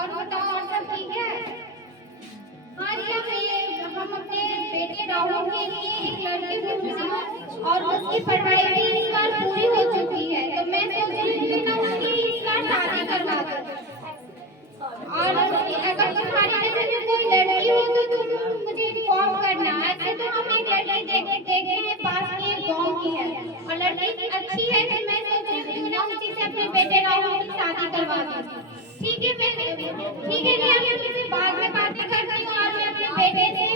और बताओ, और सब ठीक है? हाँ जी, हम अपने बेटे राहुल के लिए एक लड़की ढूंढ और उसकी पढ़ाई भी इस बार पूरी हो चुकी है, तो मैं सोच रही हूँ ना उसकी इस बार शादी करवा दूँ। और अगर तुम्हारी नजर में कोई लड़की हो तो तुम मुझे इन्फॉर्म करना। ऐसे तो हम एक लड़की देखे हैं पास के गांव की है और लड़की अच्छी है, तो मैं सोच रही हूँ ना उसी से अपने बेटे राहुल की शादी करवा दूँ। ठीक है, ठीक है, मैं तुमसे बाद में बातें करती हूँ और मैं अपने बेटे से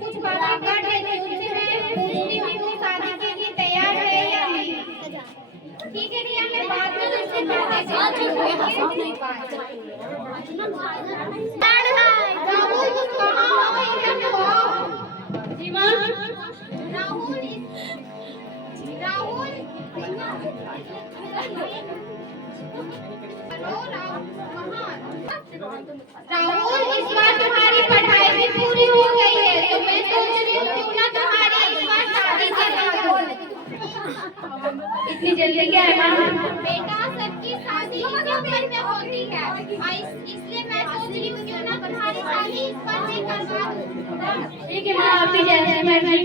कुछ बातें कर लेती हूँ, उनसे मैं पूछती हूँ वो शादी के लिए तैयार है या नहीं। ठीक है रिया, मैं बाद में तुमसे बातें करती हूँ। राहुल तुम कहाँ हो? इधर तो आओ। जी माँ। राहुल राहुल हेलो राहुल, इस बार तुम्हारी पढ़ाई भी पूरी हो गई है, तो मैं सोच रही हूँ क्यों ना तुम्हारी इस बार शादी करवा दूँ। इतनी जल्दी क्या है माँ? बेटा सबकी शादी इस उम्र में होती है, इसलिए मैं सोच रही हूँ क्यों ना तुम्हारी शादी इस बार में करवा दूँ। ठीक है माँ, आपकी जैसी मर्जी।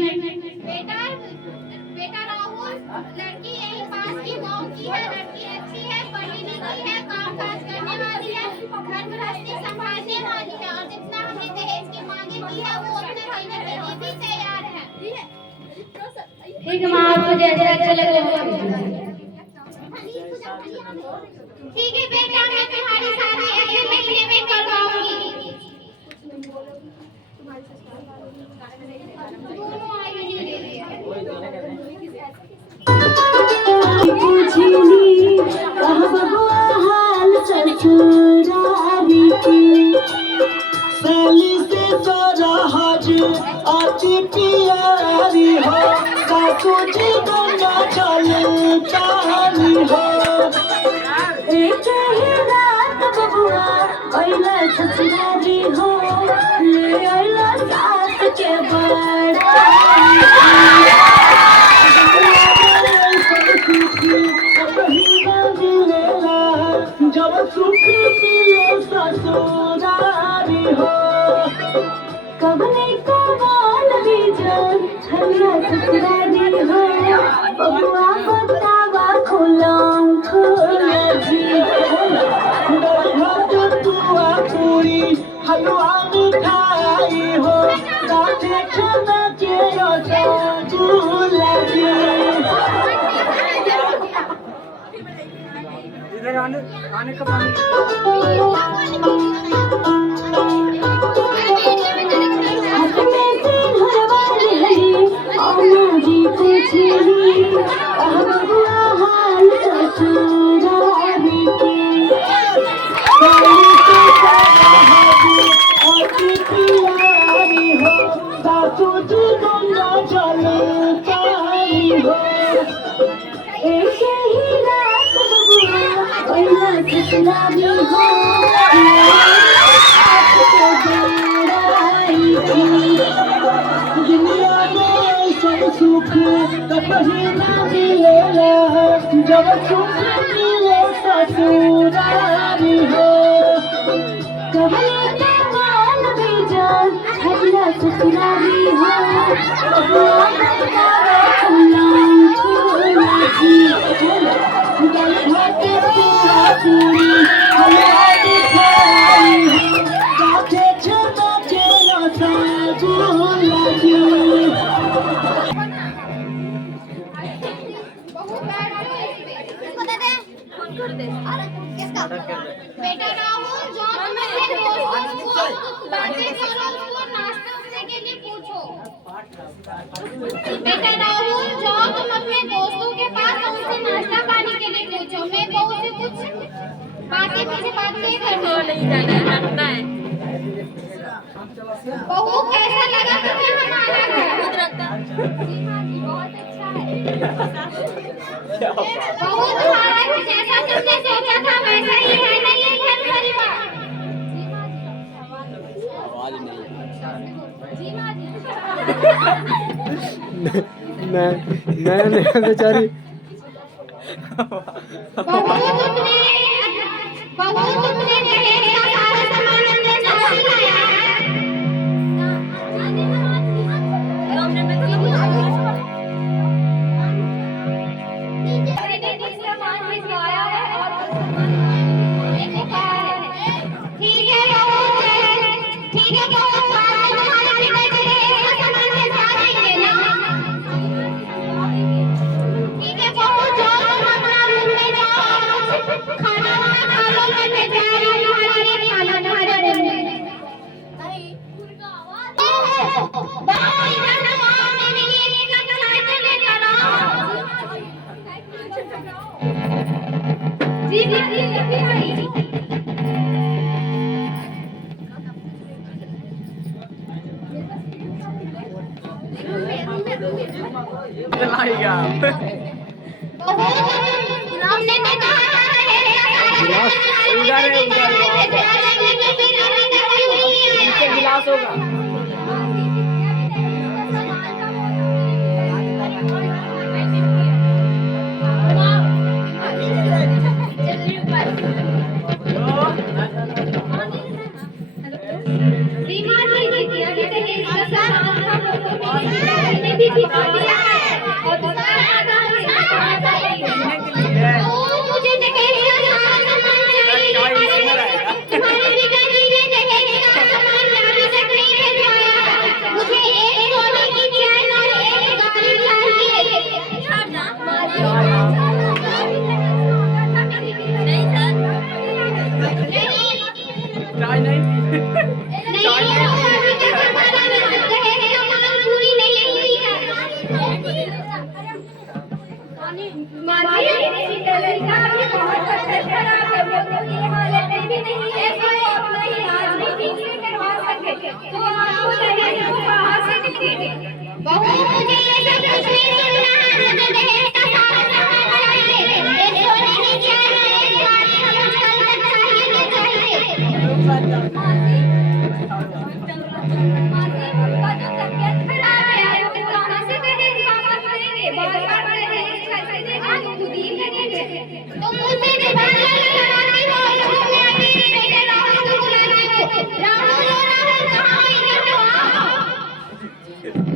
बेटा राहुल, लड़की यही पास के गांव की है, लड़की अच्छी है, पढ़ी लिखी है, काम काज करने वाली है, घर गृहस्थी संभालने वाली है और जितना हमने दहेज की मांगे की है वो उतना देने के लिए भी तैयार है। ठीक है माँ, आपको जैसे अच्छा लगे। ठीक है बेटा, मैं तुम्हारी शादी अगले महीने में करवाऊंगी। साली से सरहज अति प्यारी हो, सासू जी गंगा जल तारी हो। एक ही रात बबुआ अइला ससुरारी हो, ले अइला सास के जब सुख मिले ससुरारी हो। कबने कमाल बीजन हल्ला ससुरारी हो, बबुआ बतावा खुलाऊं खुला जी। भात तुआ पूरी हलवा मिठाई हो, साथे खाना के रसगुल्ला जी। इधर आने का पानी जी पूछली हाल ससुरारी की हो, सासू जी गंगा जल तारी हो। एक ही रात बबुआ ससुरारी हो, दुनिया में सब सुख कहीं ना मिलेला, जब सुख मिले ससुरारी हो। कबले कमाल बीजन हल्ला ससुरारी हो, गल भात पूरा पूरी हलवा मिठाई हो, साथे छना के रसगुल्ला जी। बेटा राहुल, जो तुम अपने दोस्तों को बातें करो उसको नाश्ता के लिए पूछो। बेटा राहुल, जो तुम अपने दोस्तों के पास उनसे नाश्ता पानी के लिए पूछो। मैं बहू से कुछ बातें मुझे बातें करना नहीं जाना है। बहू कैसा लगा तुम्हें हमारा घर? जी हाँ जी, बहुत अच्छा है। बहू तुम्हारा जैसा तुमने सोचा था वैसा ही है ना ये घर परिवार? आवाज नहीं। जी हाँ जी। मैं बेचारी बहू तुमने दहेज का सारा सामान जी जी अभी आई। चलाएगा हमने तो कहा उधर है उधर नीचे गिलास होगा चाय नहीं पूरी नहीं हुई है। बहुत अच्छा हालत भी नहीं है कोई अपना इलाज भी ठीक से करवा सके तो आपको लगे कि कहां से निकलेंगे। बहू मुझे ये सब कुछ नहीं सुनना है। मुझे दहेज का सारा सामान चाहिए। ये सोने की चैन और एक गाड़ी हमें कल तक चाहिए तो चाहिए। मासी उनका जो तबीयत खराब है वो कहां से दहेज वापस करेंगे। बार-बार दहेज कैसे देंगे तो खुद ही करेंगे। तो मुझे जुबान लगाती हो लोगों में अभी बेटे राहुल को बुलाती हो। राहुल कहां इधर तो आओ।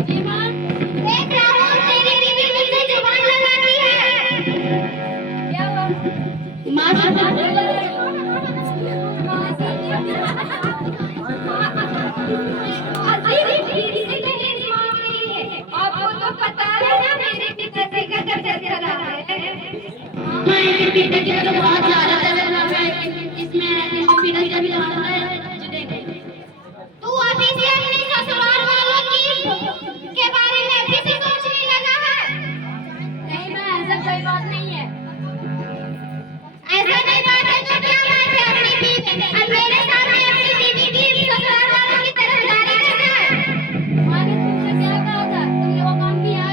जी मां देख राहुल तेरी बीवी मुझसे जुबान लगाती है। क्या हुआ मां आपको तो पता है ना मेरे पिताजी का तबीयत खराब है। मेरे पिताजी का तो बहुत ज्यादा तबीयत खराब है। इसमें पिताजी का भी हाल है। तू अभी से अपने ससुराल वालों के बारे में अभी से सोचने लगा है। नहीं मैं ऐसा कोई बात नहीं है। ऐसा नहीं बात है तो क्या बात है। अपनी बीवी अब मेरे सामने अपनी बीवी की ससुराल वालों की तरफदारी करना है। मां ने तुमसे क्या कहा था तुमने वो काम किया।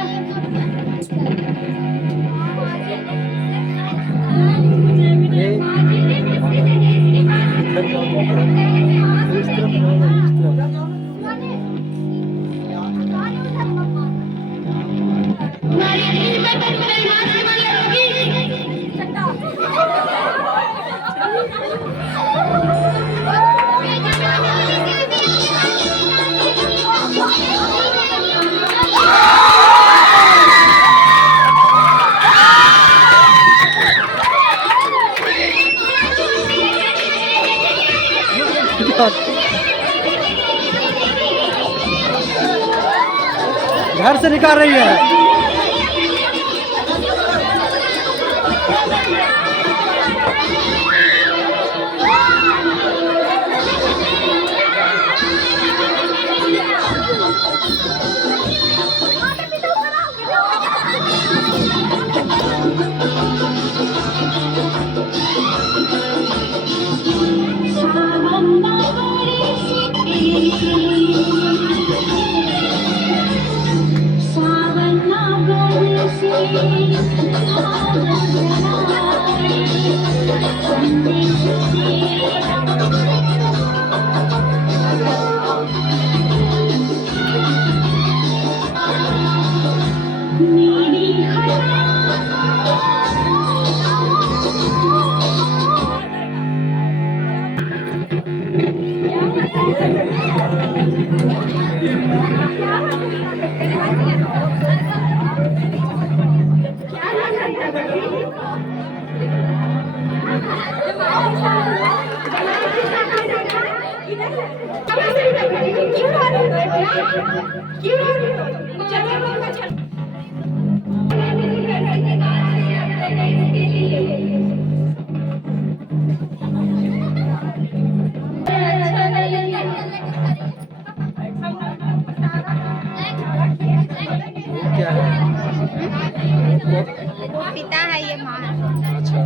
घर से निकाल रही है। पिता है, ये माँ है। अच्छा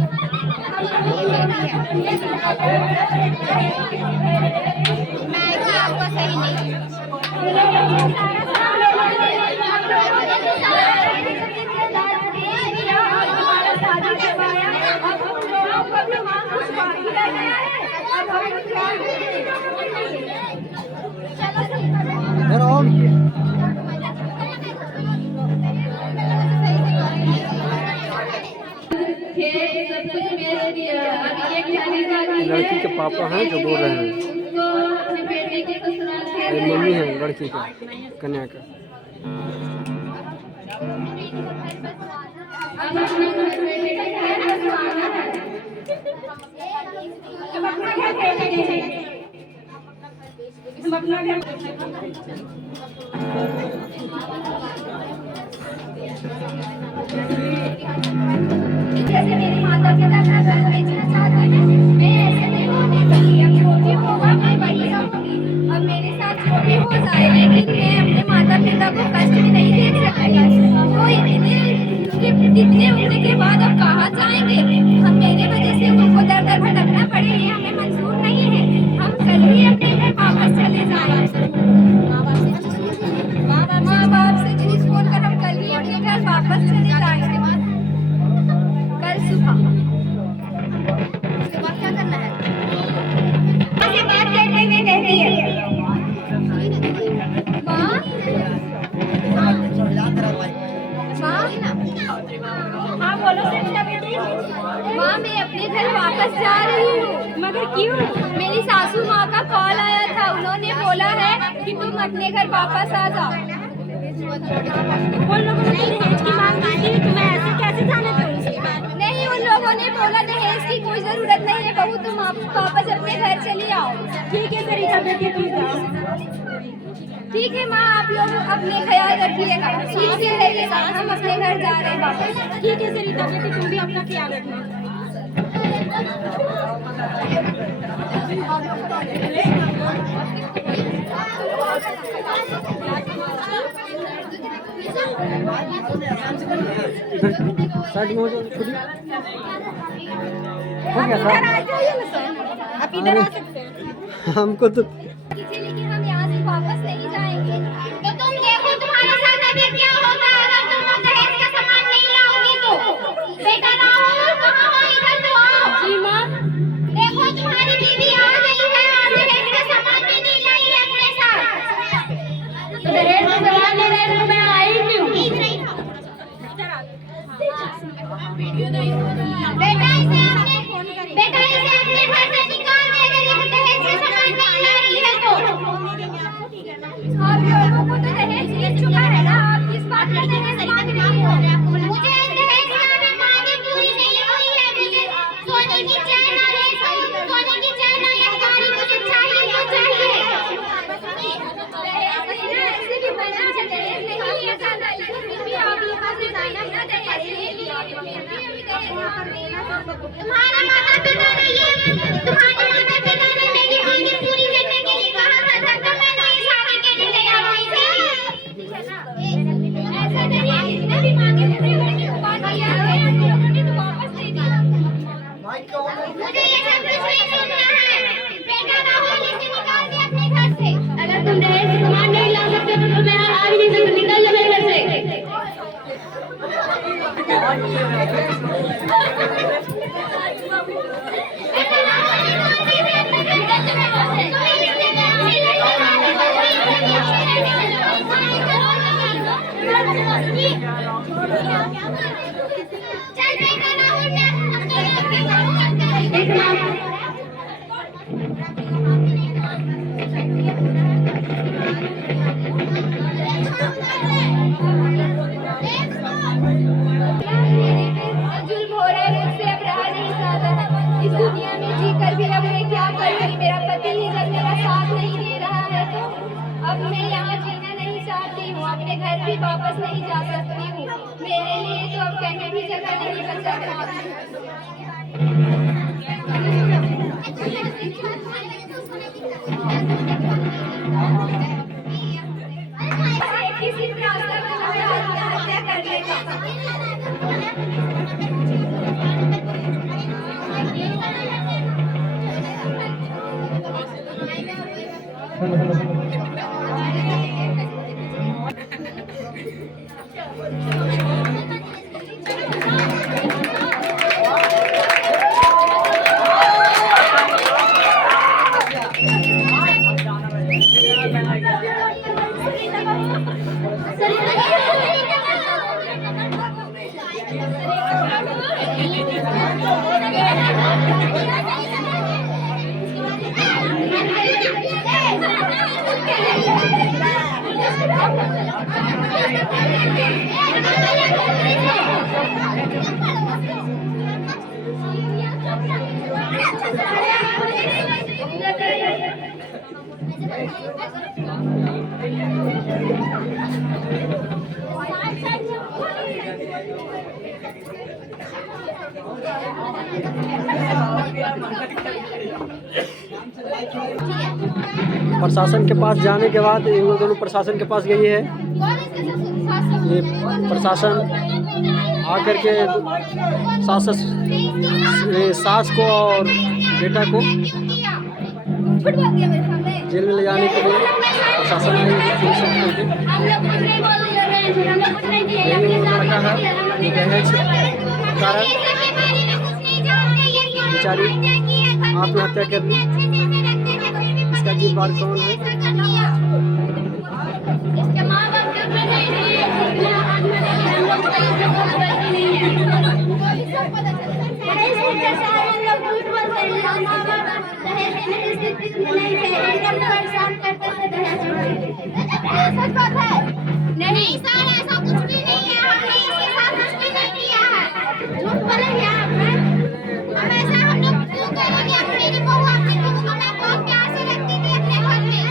मैगी आपको सही नहीं। लड़की के पापा हैं जो बोल रहे हैं, ये मम्मी है लड़की का, कन्या का। जैसे मेरे माता पिता का घर बेचना चाहते हैं, मैं ऐसे नहीं होने दूंगी। अब जो भी होगा मैं वही रहूंगी। अब मेरे साथ जो भी हो जाए, लेकिन मैं अपने माता पिता को कष्ट में नहीं देख सकती। वो इतने उम्र के बाद अब कहाँ जाएंगे? हम मेरे वजह से उनको दर दर भटकना पड़े, ये हमें मंजूर नहीं है। हम कल ही अपने घर वापस चले जाएं। माँ बाप से झूठ बोलकर हम कल ही अपने घर वापस चले जाएंगे। कल सुबह क्या करना है? से बात करते हुए कहती है, माँ हाँ बोलो बेटा बेटी। माँ मैं अपने घर वापस जा रही हूँ। मगर क्यों? मेरी सासू माँ का कॉल आया था, उन्होंने बोला है कि तुम अपने घर वापस आ जाओ। उन लोगों ने दहेज की मांग की थी, तुम्हें ऐसे कैसे जाने दूँ? नहीं, उन लोगों ने बोला दहेज की कोई जरूरत नहीं है बहू, तुम वापस अपने घर चली आओ। ठीक है सरिता बेटी, तुम जाओ। ठीक है माँ, आप लोग अपने ख्याल रखिएगा। ठीक है, हम अपने घर जा रहे हैं वापस। ठीक है सरिता बेटी, तुम भी अपना ख्याल रखना। साइड में हो जाओ खुद ही। आप इधर आ जाइए ना सर, आप इधर आ सकते हैं। हमको तो लेकिन हम यहाँ से वापस नहीं जाएंगे। तो तुम देखो तुम्हारे साथ अभी क्या होता है। अगर तुम दहेज का सामान नहीं लाओगी तो बेटा राहुल कहाँ हो? इधर तो आओ। जी माँ। देखो तुम्हारी बीवी आ गई है और दहेज का सामान भी नहीं लाई है अपने साथ। तो दहेज का सामान लेने तो मैं आई क्यों? बेटा इसे अपने घर से निकाल दे, अगर ये दहेज का सामान नहीं लाई है तो। आप लोगों को तो दहेज मिल चुका है ना, आप किस बात का दहेज मांग रही हो? मुझे दहेज का मांगे पूरी नहीं हुई है। मुझे सोने की चैन और सोने की चैन और ये गाड़ी मुझे चाहिए तो चाहिए। ऐसे भी बना है, दहेज नहीं लिया जाता, लेकिन फिर भी आप यहाँ से जाना ना, दहेज ले लिया। तुम्हारा माता पिता नहीं है, तुम्हारे माता पिता ने मेरी मांगे पूरी करने के लिए कहा था, तब तो मैं नहीं शादी के लिए तैयार हुई थी। ऐसा नहीं है, जितने भी मांगे पूरी करने के बाद किया है, आप लोगों ने तो वापस दे दी। मुझे ये सब कुछ नहीं सुनना है। बेटा राहुल इसे निकाल दे अपने घर से। अगर तुम दहेज का सामान नहीं ला सकते तो मैं आज नहीं सकती, निकल जा मेरे घर से। इस दुनिया में जीकर भी अब मैं क्या करूँगी? मेरा पति ही जब मेरा साथ नहीं दे रहा है तो अब मैं यहाँ जीना नहीं चाहती हूँ, अपने घर भी वापस नहीं जा सकती हूँ। मेरे लिए तो अब कहीं भी जगह नहीं बचा है। किसी रास्ते में आत्महत्या कर लेगा। प्रशासन के पास जाने के बाद इन लोग दोनों प्रशासन के पास गई है। ये प्रशासन आकर के सास को और बेटा को जेल में ले जाने के लिए प्रशासन आई है। लड़का है दहेज के कारण बेचारी आत्महत्या कर ली। इसका जिम्मेदार कौन है? नहीं सर, ऐसा कुछ भी नहीं है। हमने इसके साथ कुछ भी नहीं किया है। झूठ बोलेंगे आप? हमेशा हम लोग क्यों करेंगे? अपनी बहू अपनी बहू को मैं बहुत प्यार से रखती थी अपने घर में।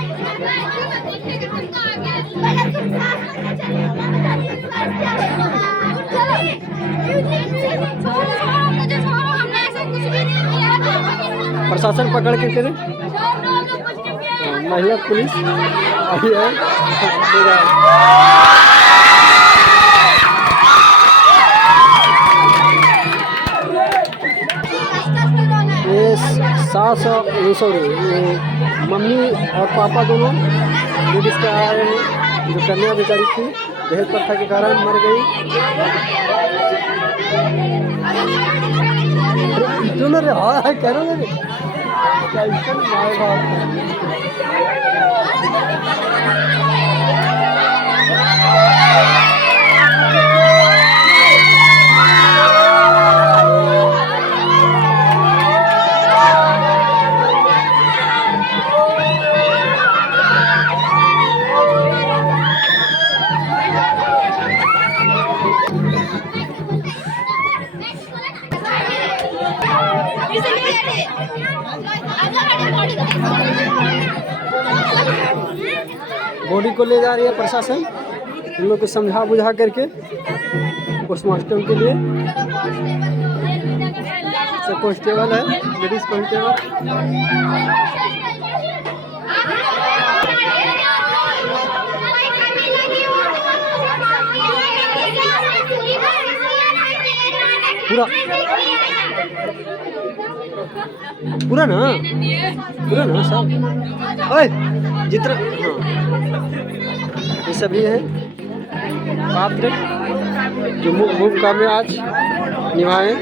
प्रशासन पकड़ के करे महिला पुलिस आई है। ये सास सॉरी ये मम्मी और पापा दोनों लेडीज के आए हैं। जो कन्या बेचारी थी दहेज प्रथा के कारण मर गई। दोनों रे हाँ कह रहे रे कैसे माय बाप बॉडी को ले जा रही है प्रशासन। इन लोग को समझा बुझा करके पोस्टमार्टम के लिए। सब कांस्टेबल है, लेडीज कांस्टेबल। पूरा पूरा ना सब ओए जितना हाँ ये सभी है पात्र जो मुख्य काम में आज निभाएं।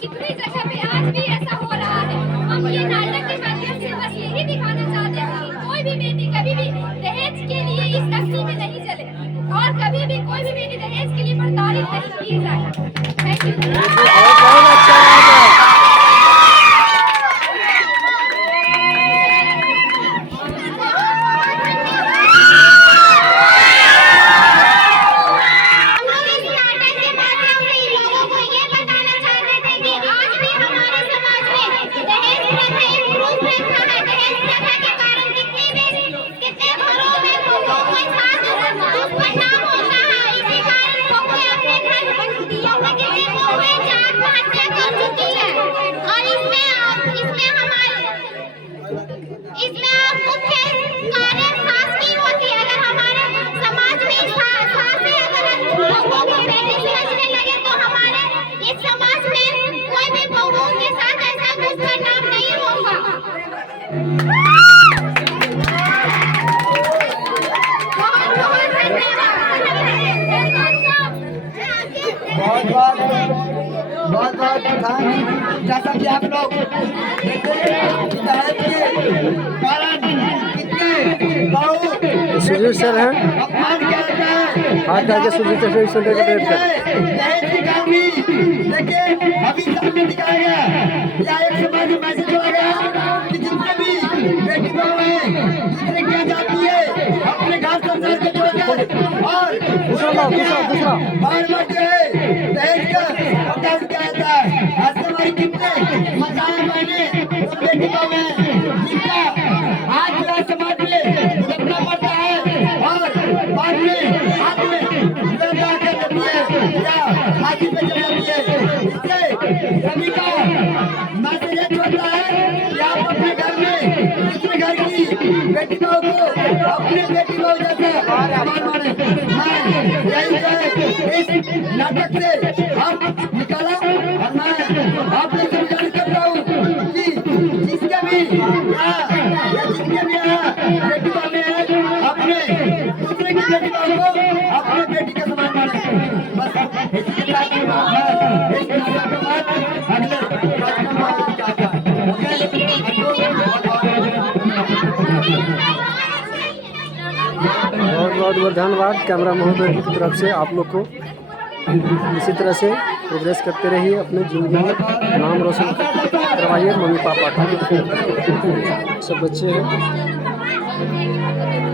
कितनी जगह पे आज भी ऐसा हो रहा है। हम ये नाटक के माध्यम से बस यही दिखाना चाहते हैं कि कोई भी बेटी कभी भी दहेज के लिए इस तस्वीर में नहीं चले और कभी भी कोई भी बेटी दहेज के लिए प्रताड़ित नहीं की जाए। Thank you. दहेज प्रथा बहुत बहुत बहुत बहुत प्रधान, जैसा कि आप लोग विधायक के कारण कितने बहुत ये सुजीत सर हैं, अपमान किया जाता है। हाथ डाल के सुजीत सर से डेकोरेट कर। दहेज की काम भी देखिए अभी सामने दिखाया गया, या एक समाज में मैसेज चला गया कि जितने भी बेटी बहू है दूसरे क्या जाती है अपने घर संसार को छोड़कर और दूसरा बार बार जो है दहेज का पता किया जाता है। आज हमारी कितने माताएं बहनें और बेटी बहू हैं जिनका आज जो है समाज में भुगतना पड़ता है और बाद में हाथ में लगा कर देती है या फांसी पे चढ़ जाती है। इससे सभी का मैसेज ये छोड़ता है कि आप अपने घर में दूसरे घर की बेटी बहू को अपने बेटी बहू जैसा समान माने। मैं यही जो है इस नाटक से हम निकाला और मैं आप लोग से गुजारिश करता हूँ कि जिसके भी या जिसके भी बेटी बहू है अपने दूसरे की बेटी बहू को अपने बेटी का समान माने। बस इसके साथ मैं इस नाटक के बाद अगले कार्यक्रम में चाहता हूँ। बहुत बहुत धन्यवाद कैमरा महोदय की तरफ से। आप लोग को इसी तरह से प्रोग्रेस करते रहिए, अपने जिंदगी में नाम रोशन करवाइए। मम्मी पापा का सब बच्चे हैं।